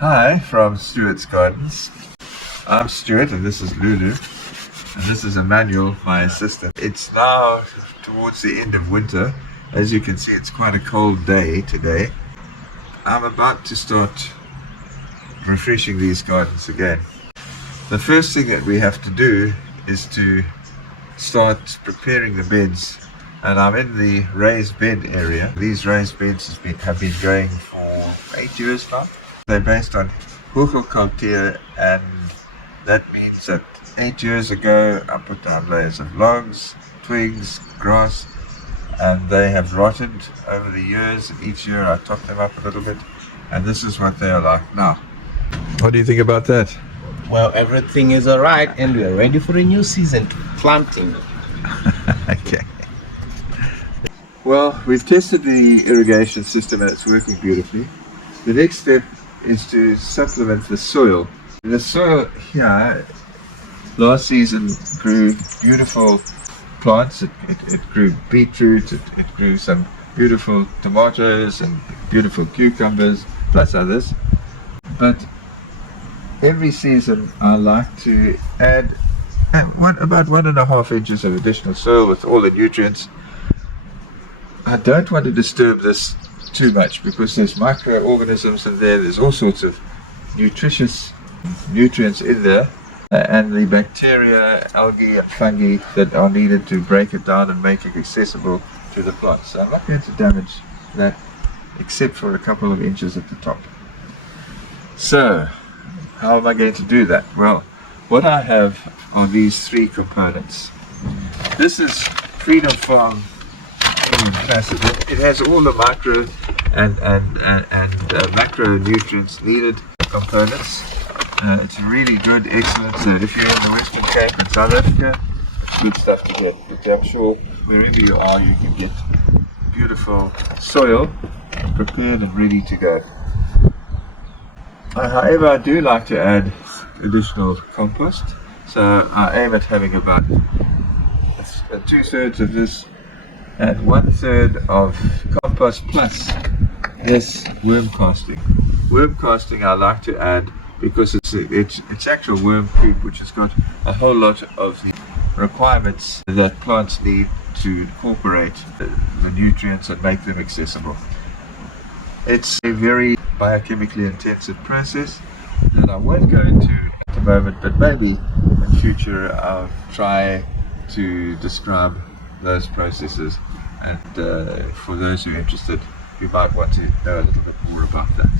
Hi from Stuart's Gardens. I'm Stuart and this is Lulu. And this is Emmanuel, my assistant. It's now towards the end of winter. As you can see, it's quite a cold day today. I'm about to start refreshing these gardens again. The first thing that we have to do is to start preparing the beds. And I'm in the raised bed area. These raised beds have been going for 8 years now. They're based on Hochulkultur, and that means that 8 years ago I put down layers of logs, twigs, grass, and they have rotted over the years, and each year I top them up a little bit, and this is what they are like now. What do you think about that? Well, everything is alright, and we are ready for a new season to planting. Okay. Well, we've tested the irrigation system and it's working beautifully. The next step is to supplement the soil. The soil here last season grew beautiful plants. It grew beetroot, it grew some beautiful tomatoes and beautiful cucumbers, plus others. But every season I like to add about 1.5 inches of additional soil with all the nutrients. I don't want to disturb this too much because there's microorganisms in there, there's all sorts of nutritious nutrients in there, and the bacteria, algae and fungi that are needed to break it down and make it accessible to the plants. So I'm not going to damage that except for a couple of inches at the top. So how am I going to do that? Well, what I have are these three components. This is Freedom Farm Classic. It has all the micro and macronutrients needed components. It's really good, excellent. So if you're in the Western Cape in South Africa, good stuff to get. But I'm sure wherever you are, you can get beautiful soil prepared and ready to go. However, I do like to add additional compost. So I aim at having about 2/3 of this and 1/3 of compost plus this worm casting. Worm casting I like to add because it's actual worm poop, which has got a whole lot of the requirements that plants need to incorporate the nutrients and make them accessible. It's a very biochemically intensive process that I won't go into at the moment, but maybe in future I'll try to describe those processes, and for those who are interested, you might want to know a little bit more about that.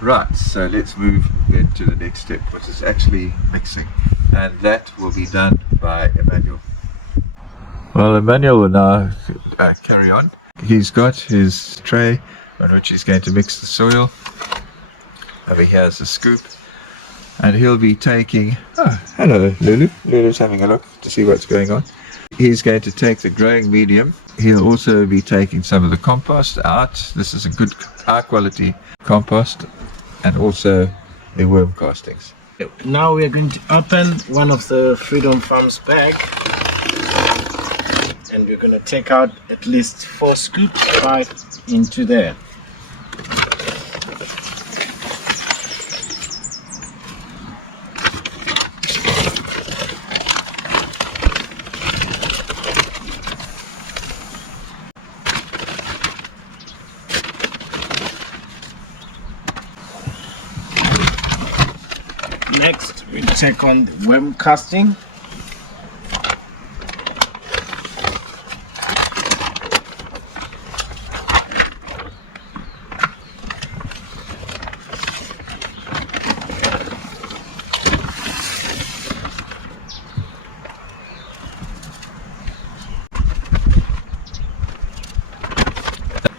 Right, so let's move then to the next step, which is actually mixing, and that will be done by Emmanuel. Well, Emmanuel will now carry on. He's got his tray on which he's going to mix the soil. Over here is a scoop, and he'll be taking... Oh, hello Lulu. Lulu's having a look to see what's going on. He's going to take the growing medium. He'll also be taking some of the compost out. This is a good high quality compost, and also the worm castings. Now we are going to open one of the Freedom Farms bag, and we're going to take out at least 4 scoops right into there. Next, we check on the worm casting.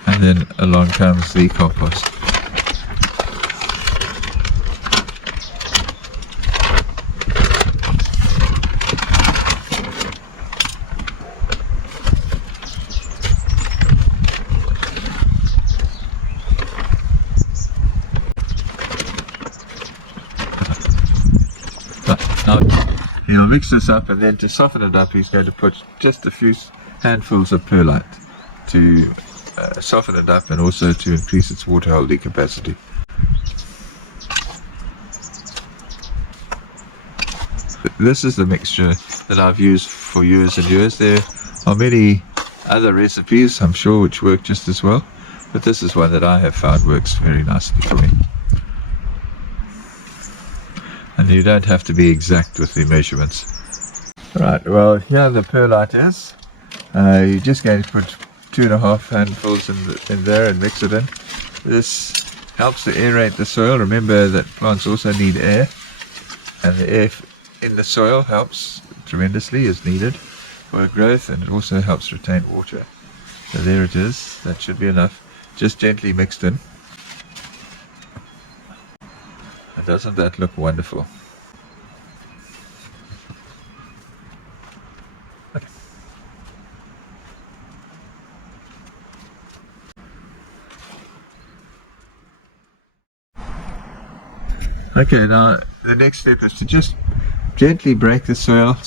And then along comes the compost. Now he'll mix this up, and then to soften it up he's going to put just a few handfuls of perlite to soften it up and also to increase its water holding capacity. this is the mixture that I've used for years and years. There are many other recipes, I'm sure, which work just as well, but this is one that I have found works very nicely for me. And you don't have to be exact with the measurements. Right, well, here the perlite is. You're just going to put 2.5 handfuls in there and mix it in. This helps to aerate the soil. Remember that plants also need air, and the air in the soil helps tremendously, is needed for growth, and it also helps retain water. So there it is. That should be enough. Just gently mixed in. And doesn't that look wonderful? Okay, now the next step is to just gently break the soil.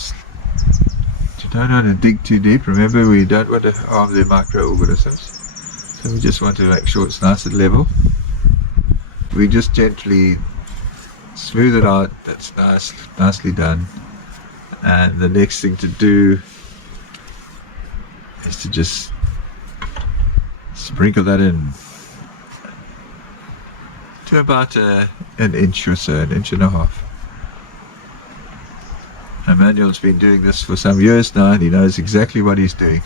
You don't want to dig too deep. Remember, we don't want to harm the microorganisms. So we just want to make sure it's nice and level. We just gently smooth it out. That's nicely done. And the next thing to do is to just sprinkle that in to about an inch or so, an inch and a half. Emmanuel's been doing this for some years now, and he knows exactly what he's doing.